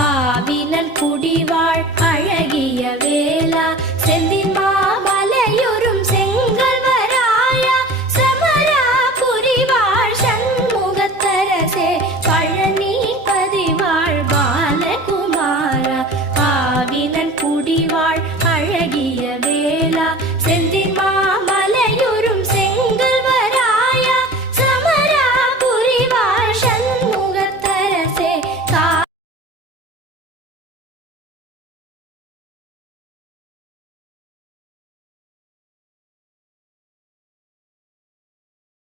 ஆவினல் குடிவாழ் அழகிய வேளா. செந்தின் மாமலையுறும் செங்கல் வராயா. சமரா புரிவாழ் சண்முகத்தரசே. பழனி பதிவாழ் பாலகுமாரா. ஆவினல் குடிவாழ் அழகிய வேளா